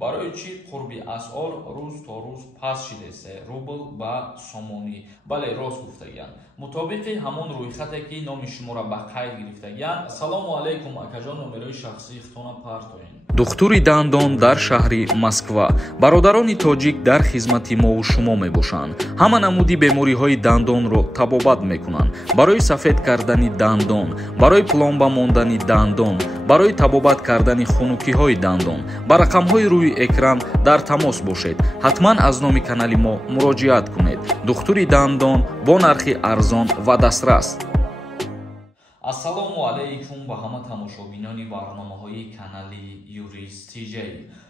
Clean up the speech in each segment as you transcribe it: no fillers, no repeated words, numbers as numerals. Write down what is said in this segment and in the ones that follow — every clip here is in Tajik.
برای چی قربی اسعار روز تا روز پس شده سه روبل با سومونی بله راست گفتگیان مطابق همون روی خطی که نام شما را به قید گرفتگیان سلام علیکم اکاجان نمره شخصی ختون پارتوین духтури дандон дар шаҳри Москва бародарони тоҷик дар хизмати мо шумо мебошанд. Ҳама намуди бемориҳои дандонро табобат мекунанд. Барои сафед кардани дандон, барои пломба мондани дандон, барои табобат кардани хунукиҳои дандон ба рақамҳои рӯи экран дар тамос бошед. ҳатман аз номи канали мо муроҷиат кунед. духтури дандон бо нархи арзон ва дастрас. ассалому алайкум ба ҳама тамошобинони барномаҳои канали Юрист TJ.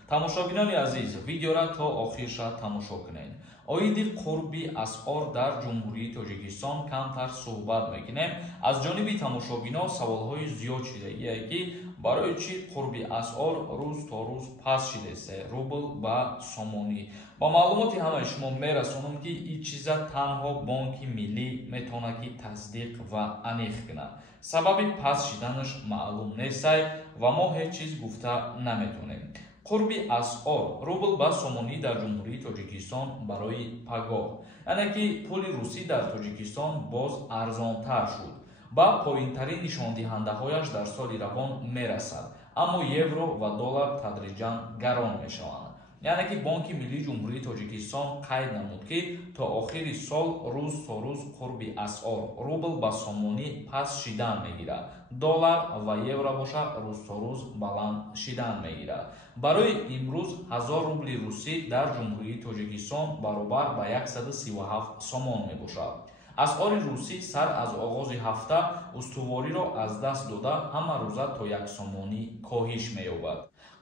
тамошобинони азиз, видеоро то охирша тамошо кунед. оиди қурби асъор дар ҷумҳурии Тоҷикистон камтар суҳбат мекунем. аз ҷониби тамошобино саволҳои зиёд шудагие ки барои чӣ қурби асъор рӯз то рӯз паст шидасе рубл ба сомонӣ. ба маълумоти ҳамаи шумо мерасонам ки ин чиза танҳо бонки миллӣ метавонад ки тасдиқ ва аниқ кунад. сабаби паст шиданаш маълум нестай ва мо ҳеҷ чиз гуфта наметавонем. қурби асъор рубл ба сомонӣ дар ҷумҳурии Тоҷикистон барои пагоҳ, яъне ки пули русӣ дар Тоҷикистон боз арзонтар шуд. ба поинтарин нишондиҳандаҳояш дар соли равон мерасад, аммо евро ва доллар тадриҷан гарон мешаванд. яъне ки бонки миллии ҷумҳурии Тоҷикистон қайд намуд ки то охири сол рӯз то рӯз қурби асъор рубл ба сомонӣ паст шидан мегирад, доллар ва евро боша рӯз то рӯз баланд шидан мегирад. барои имрӯз 1000 рубли русӣ дар ҷумҳурии Тоҷикистон баробар ба 137 сомон мебошад. асъори русӣ сар аз оғози ҳафта устувориро аз даст дода ҳама рӯза то 1 сомонӣ коҳиш меёбад.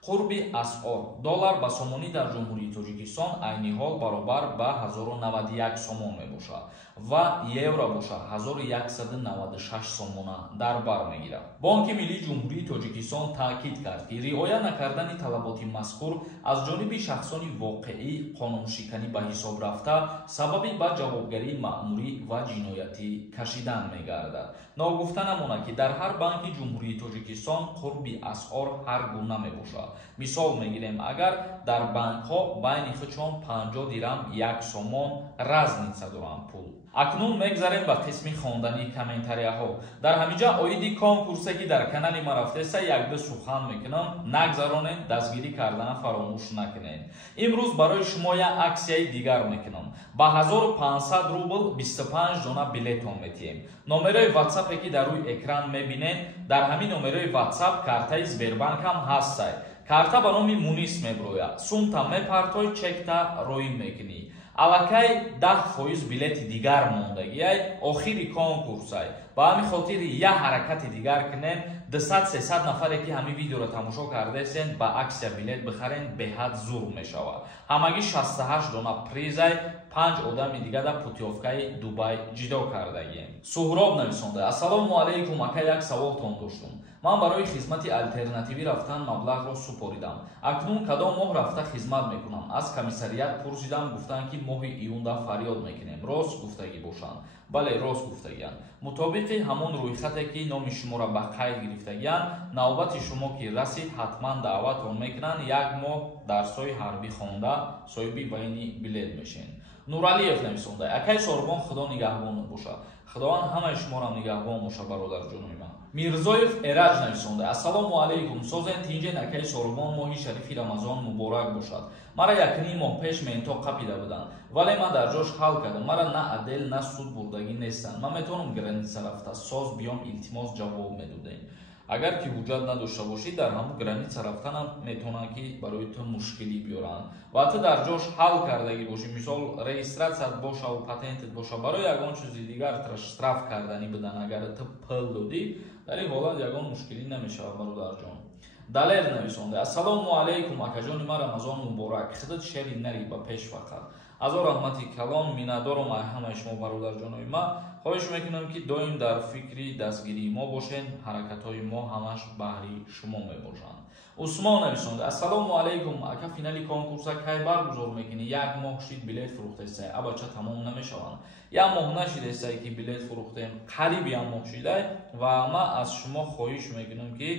қурби асъор доллар ба сомонӣ дар ҷумҳурии Тоҷикистон айни ҳол баробар ба 1091 сомон мебошад ва евро боша 1196 сомона дар бар мегирад. бонки миллии ҷумҳурии Тоҷикистон таъкид кард ки риоя накардани талаботи мазкур аз ҷониби шахсони воқеӣ қонуншиканӣ ба ҳисоб рафта сабаби ба ҷавобгарии маъмурӣ ва ҷиноятӣ кашидан мегардад. ногуфта намонад ки дар ҳар банки ҷумҳурии Тоҷикистон қурби асъор ҳар гуна мебошад. мисол мегирем, агар дар банкҳо байни хучон 50 дирам 1 сомон разница доранд пул. акнун мегзарем ба қисми хондани комментарияҳо. дар ҳаминҷа оиди конкурсе ки дар канали ма рафтеса якду сухан мекунам, нагзаронед, дастгирӣ кардана фаромӯш накунед. имрӯз барои шумо як аксияи дигар мекунам. ба 1500 рубл 25 дона билетон метиҳем. номерои ватсапе ки дар рӯи экран мебинед, дар ҳамин номерои ватсап картаи Сбербанк ҳам ҳастай. карта ба номи Мунис меброяд. сумта мепартои чекта роим мекунӣ. аллакай 10% билети дигар мондагиай охири конкурсай. ба ҳамин хотири як ҳаракати дигар кунем, 200-300 нафаре ки ҳамин видеоро тамошо кардесен ба аксия билет бихарен беҳад зур мешавад. ҳамагӣ 68 дона призай, 5 одами дигар да путёвкаи Дубай ҷидо кардагием. суҳроб нависонда: ассалому алайкум ака, як саволтон доштум. ман барои хизмати алтернативӣ рафтан маблағро супоридам. акнун кадом моҳ рафта хизмат мекунам. аз комиссарият пурсидам, гуфтанд ки моҳи июнда фарёд мекунем. рост гуфтагӣ бошанд? бале, рост гуфтагиянд. мутобиқи ҳамон рӯйхате ки номи шуморо ба қайд гирифтагиянд, навбати шумо ки расид, ҳатман даъватон мекунанд. як моҳ дарсҳои ҳарбӣ хонда соҳиби байни билет мешен. нуралиев нависонда: акай сорбон худо нигаҳбон бошад. худованд ҳамаи шуморо нигаҳбон бошад бародарҷонои ман. мирзоев эраҷ нависонда: ассалому алайкум, созен тинҷен акай сорбон моҳи шарифи рамазон муборак бошад. мара якним моҳ пеш ментоқ қапида буданд, вале ман дар ҷош ҳал кардам. мара на адел на суд бурдагӣ нестанд. ман метавонам граница рафта соз биём илтимос ҷавоб медодем. агар ки ҳуҷҷат надошта бошӣ, дар ҳамун граница рафтанам метавонанд ки барои ту мушкилӣ биёранд ва ту дар ҷош ҳал кардагӣ бошӣ. мисол регистратсият бошаву патентет боша, барои ягон чизи дигар штраф карданӣ бидан. агар ту пул додӣ, дар ин ҳолат ягон мушкилӣ намешавад бародарҷон. далер нависонда: ассалому алайкум акаҷони ман, рамазон муборак. хидат шери нари ба пеш фақат. азо раҳмати калон миннатдорам ҳамаи шумо бародарҷонои ман. хоҳиш мекунам ки доим дар фикри дастгирии мо бошед. ҳаракатҳои мо ҳамаш баҳри шумо мебошанд. усмон нависонда: ассалому алайкум ака, финали конкурса кай баргузор мекунӣ? як моҳ шид билет фурӯхтесай, абача тамом намешаванд. як моҳ нашидесай ки билет фурӯхтем, қариб як моҳ шидай ва ман аз шумо хоҳиш мекунам ки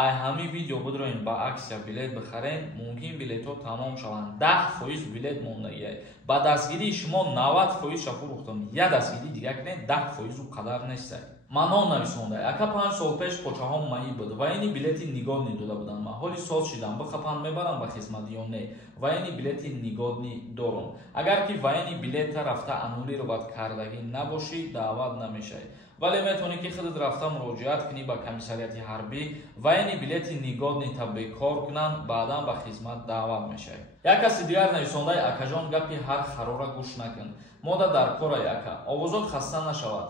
ай ҳами видео бидроин ба аксия билет бихарен, мумкин билетҳо тамом шаванд. 10% билет мондагиай. Ба дастгирии шумо 90% ша фурӯхтам. Я дастгирии дига кунед 10% қадар нестай. Манон нависонда. Ака 5 сол пеш почаҳо маи буд. Ва яни билети нигодни дода будам. Ма ҳоли соз шидам. Бихапан мебарам ба хизмат ё не. Ва яни билети нигодни дорам. Агар ки ва яни билета рафта анулировать кардагӣ набошӣ, даъват намешай. Вале метавонӣ ки худат рафта муроҷиат кунӣ ба комиссарияти ҳарбӣ ва яни билети нигодни та бекор кунанд, баъдан ба хизмат даъват мешавӣ. Як каси дигар нависондаи акаҷон гапи ҳар харора гӯш накун. Мода дар кораи ака. Овозот хаста нашавад.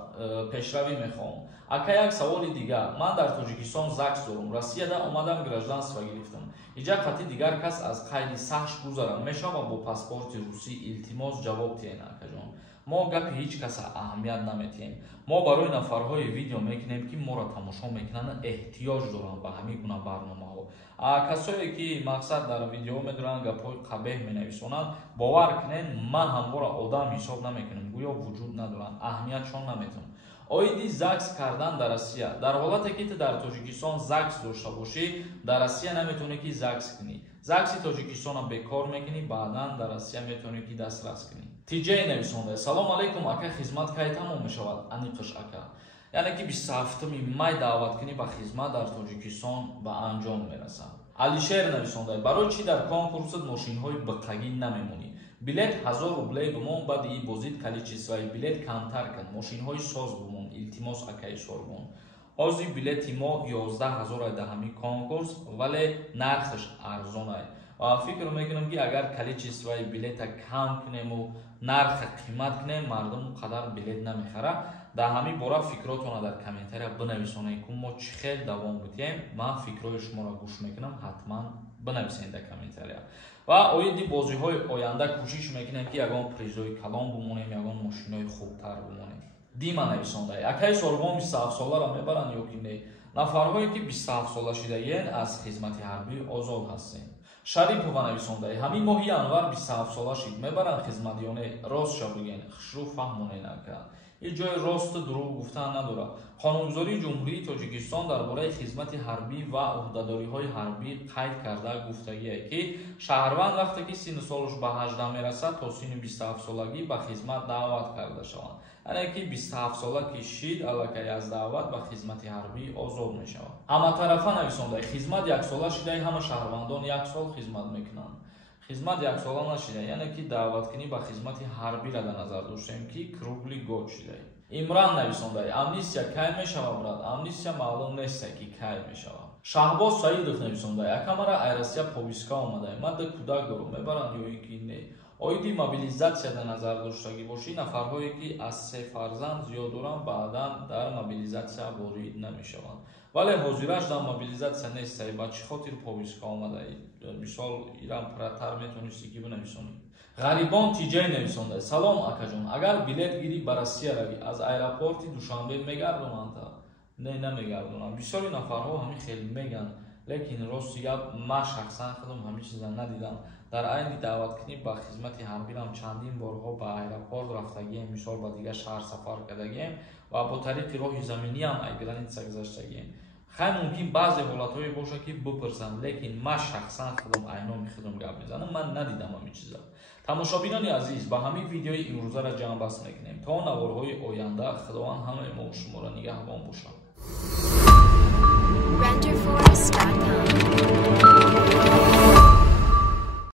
Пешравӣ мехоҳам. Ака як саволи дигар. Ман дар Тоҷикистон ЗАГС дорам. Россияда омадам гражданство гирифтам. Иҷа қати дигар кас аз қайди сахш гузарам. Мешавад бо паспорти русӣ илтимос ҷавоб диҳед акаҷон. Мо гапи ҳеҷ каса аҳамият наметиҳем. Мо барои нафарҳои видео мекунем ки моро тамошо мекунанд эҳтиёҷ доранд ба ҳамин гуна барномаҳо. Касое ки мақсад дар видео медоранд гапҳои қабеҳ менависонанд, бовар кунед, ман ҳамвора одам ҳисоб намекунам, гӯё вуҷуд надоранд, аҳамиятшон наметавонам. Оиди ЗАГС кардан дар Россия. Дар ҳолате ки ту дар Тоҷикистон ЗАГС дошта бошӣ, дар Россия наметавонӣ ки ЗАГС кунӣ. ЗАГСи Тоҷикистона бекор мекунӣ, баъдан дар Россия метавонӣ ки дастрас кунӣ. Тиҷей нависонда. Салом алейкум ака, хизмат кай тамом мешавад? Аниқш ака. Яъне ки 27 май даъват кунӣ ба хизмат дар Тоҷикистон ба анҷом мерасад. Алишер нависонда. Барои чи дар конкурсат мошинҳои биқагӣ намемонӣ? Билет 1000 рублей бимон, баъди ин бозид количествои билет камтар кун. Мошинҳои соз бимон. Илтимос акаи сорбон. Ози билети мо 11000 дар ҳамин конкурс, вале нархаш арзон аст. Фикр мекунам ки агар количествои билета кам кунему, нарха қимат кунем, мардум қадар билет намехара. Дар ҳамин бора фикротона дар комментария бинависонед ки мо чӣ хел давом бидиҳем. Ман фикрои шуморо гӯш мекунам, ҳатман бинависед дар комментария. Ва оиди бозиҳои оянда кӯшиш мекунем ки ягон призои калон бимонем, ягон мошинои хубтар бимонем. Дима нависонда. Акаи сорбон 27 соларо мебаранд ё ки не? Нафарҳое ки 27 сола шудагиен аз хизмати ҳарбӣ озод ҳастем. Шарипова нависонда. Ҳамин моҳи январ 27 сола шид. Мебаранд хизмат ё не? Рост ша бигӯен. Хушрӯ фаҳмонед ака. ин ҷои росту дурӯғ гуфтан надорад. Қонунгузории Ҷумҳурии Тоҷикистон дар бораи хизмати ҳарбӣ ва уҳдадориҳои ҳарбӣ қайд карда гуфтагие ки шаҳрванд вақте ки синни солаш ба 18 мерасад, то синни 27 солагӣ ба хизмат даъват карда шаванд. яъне ки 27 сола ки шид аллакай аз даъват ба хизмати ҳарбӣ озод мешавад. Ҳаматарафа нависонда. Хизмат 1 сола шидаи ҳама шаҳрвандон 1 сол хизмат мекунанд. Хизмат 1 сола нашида, яъне ки даъваткунӣ ба хизмати ҳарбиро дар назар доштем ки круглӣ год шида. Имран нависонда. Амнистия кай мешавад брат? Амнистия маълум нест ки кай мешавад. Шаҳбоз Саидов нависонда. Якамара ай Россия повистка омада. Ман да кӯдак дорам. Мебаранд ё ин ки не? Оиди мобилизатсия дар назар доштагӣ бошӣ, нафарҳое ки аз 3 фарзанд зиёд доранд, баъдан дар мобилизатсия ворид намешаванд. Вале ҳозираш дар мобилизатсия нестаи, ба чӣ хотир повистка омадаи? Мисол ирам пратар метавонистӣ ки бинависонӣ. Ғарибон Тиҷей нависонда. Салом акаҷон, агар билет гирӣ ба Россия равӣ, аз аэропорти Душанбе мегардонанд? Не, намегардонанд. Бисёри нафарҳо ҳамин хеле мегӯянд, лекин рости гап ман шахсан худам ҳамин чиза надидам. Дар айни даъваткунӣ ба хизмати ҳарбирам чандин борҳо ба аэропорт рафтагием, мисол ба дигар шаҳр сафар кардагием ва бо тариқи роҳи заминиам ай граница гузаштагием. Хай мумкин баъзе ҳолатҳое боша ки бипурсанд, лекин ман шахсан худам айноми худам гап мезанам, ман надидам ҳамин чиза. Тамошобинони азиз, ба ҳамин видеои имрӯзаро ҷамъбаст мекунем. То наворҳои оянда, худованд ҳамаи мо шуморо нигаҳбон бошад.